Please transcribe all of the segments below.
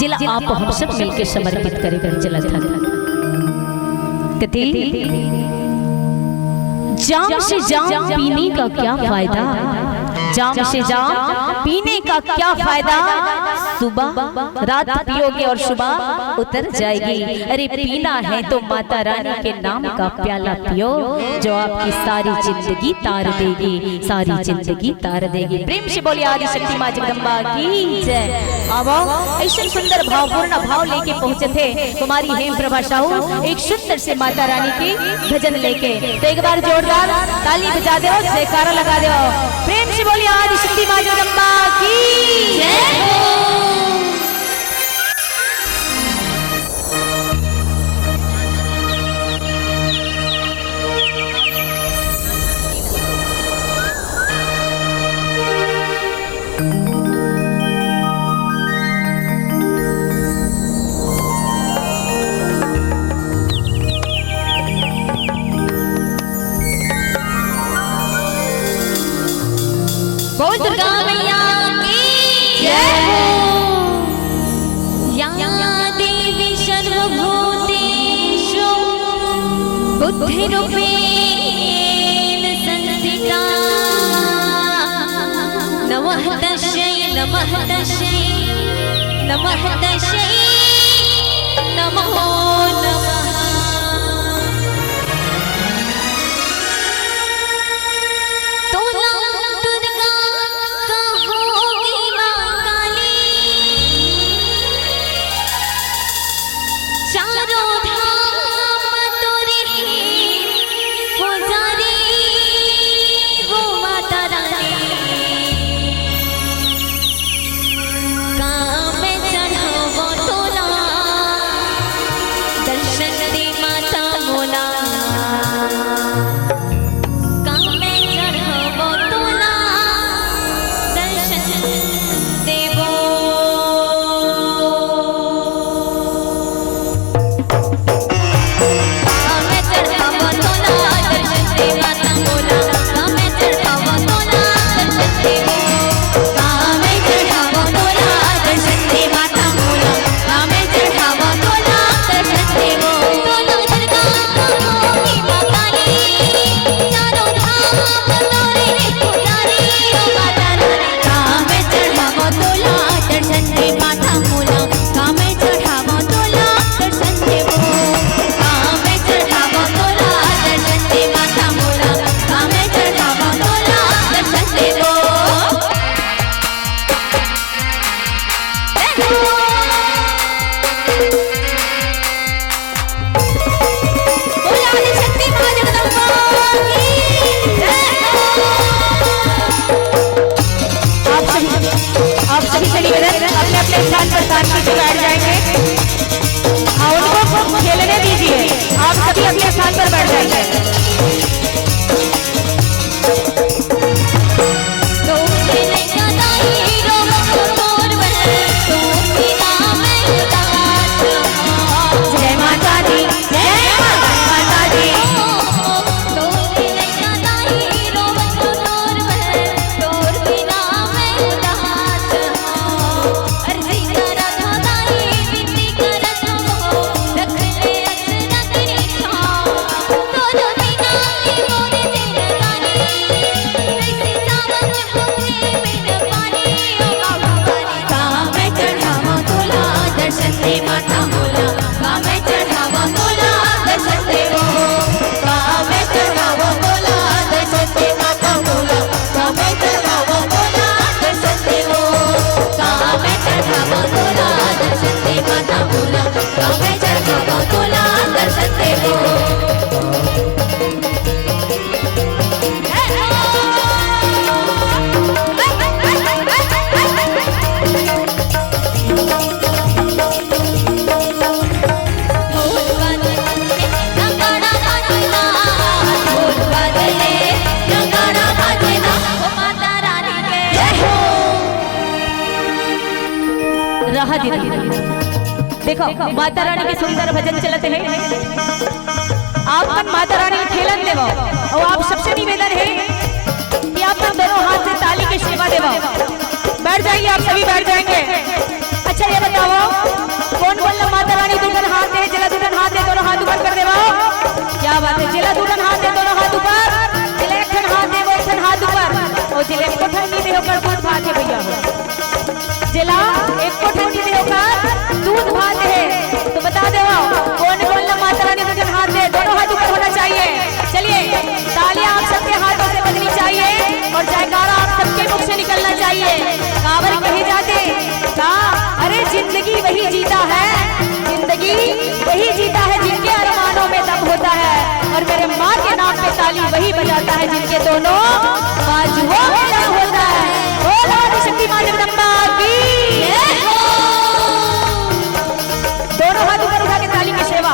जिला आप हम सब मिलकर समर्पित करें चला था कथी जाम से जाम पीने का क्या फायदा, जाम से जाम पीने का क्या फायदा, सुबह रात पियोगे और सुबह उतर जाएगी। अरे पीना है तो माता रानी के नाम का प्याला पियो, जो आपकी सारी जिंदगी तार देगी, सारी जिंदगी तार देगी। प्रेम से बोलिए आदि शक्ति मां जगदम्बा की जय। अब ऐसे सुंदर भावपूर्ण भाव लेके पहुंचे थे कुमारी हेमप्रभा साहू एक सुंदर से माता रानी की भजन लेके। तो एक बार जोरदार ताली बजा दो, जयकारा लगा दो। प्रेम से बोलिए आदि शक्ति मां जगदम्बा की जय। बोल दुर्गा मैया की जय हो। या देवी सर्वभूतेषु बुद्धिरूपेण संस्थिता, नमः तस्यै नमः तस्यै नमः तस्यै नमो नमः। अपने स्थान पर शांति से बैठ जाएंगे। उनको खेलने दीजिए, आप सभी अपने स्थान पर बैठ जाएंगे। देखो माता रानी के सुंदर भजन चलते हैं, आप माता रानी के खेलन देवो और आप सबसे निवेदन है कि आप दोनों हाथ से ताली की सेवा देवो। बैठ जाइए, आप सभी बैठ जाएंगे। अच्छा ये बताओ जिले को ठंडी दे होकर दूध भात है भैया हो, जिला एक को ठंडी दे होकर दूध भात है। तो बता दो कौन बोलना माता रानी मुझे हाथ दे, दोनों हाथ ऊपर होना चाहिए। चलिए तालियां आप सबके हाथों से बजनी चाहिए और जयकारा आप सबके मुख से निकलना चाहिए। कांवर कहे जाते का अरे जिंदगी वही जीता है, जिंदगी वही जीता है जिनके अरमानों में दम होता है, और मेरे माँ के नाम पे ताली वही बजाता है जिनके दोनों बाजुओं में दम होता है। बोलो शक्ति माँ जगदम्बा की। दोनों हाथ ऊपर उठा के ताली की सेवा,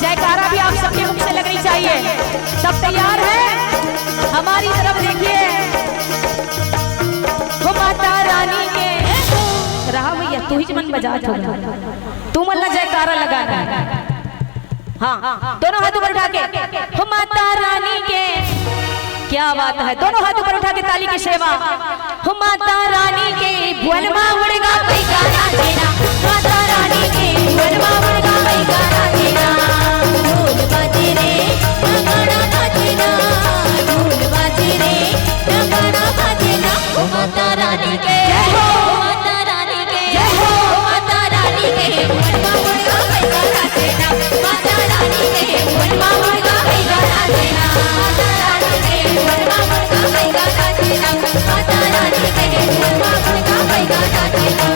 जयकारा भी आप सबके मुख से लगनी चाहिए। सब तैयार है? हमारी तरफ देखिए, वो माता रानी के रहा भैया तू ही मन बजा तू मल्ला जयकारा लगाना। हाँ दोनों हाथ ऊपर उठा के हो माता रानी के, क्या बात है, दोनों हाथ ऊपर उठा के ताली की सेवा। हो माता रानी के भुवन मां मुड़गा कोई गाना देना, माता रानी के भुवन मां मुड़गा कोई गाना देना। ढोल बाजे रे नगाड़ा बाजे ना, ढोल बाजे रे नगाड़ा बाजे ना। हो माता रानी के जय हो, माता रानी के जय हो, माता रानी के भुवन मां मुड़गा कोई गाना देना, माता रानी के भुवन मां मुड़गा कोई गाना देना, माता रानी के भुवन मां मुड़गा कोई गाना देना, माता रानी के भुवन मां मुड़गा कोई गाना देना।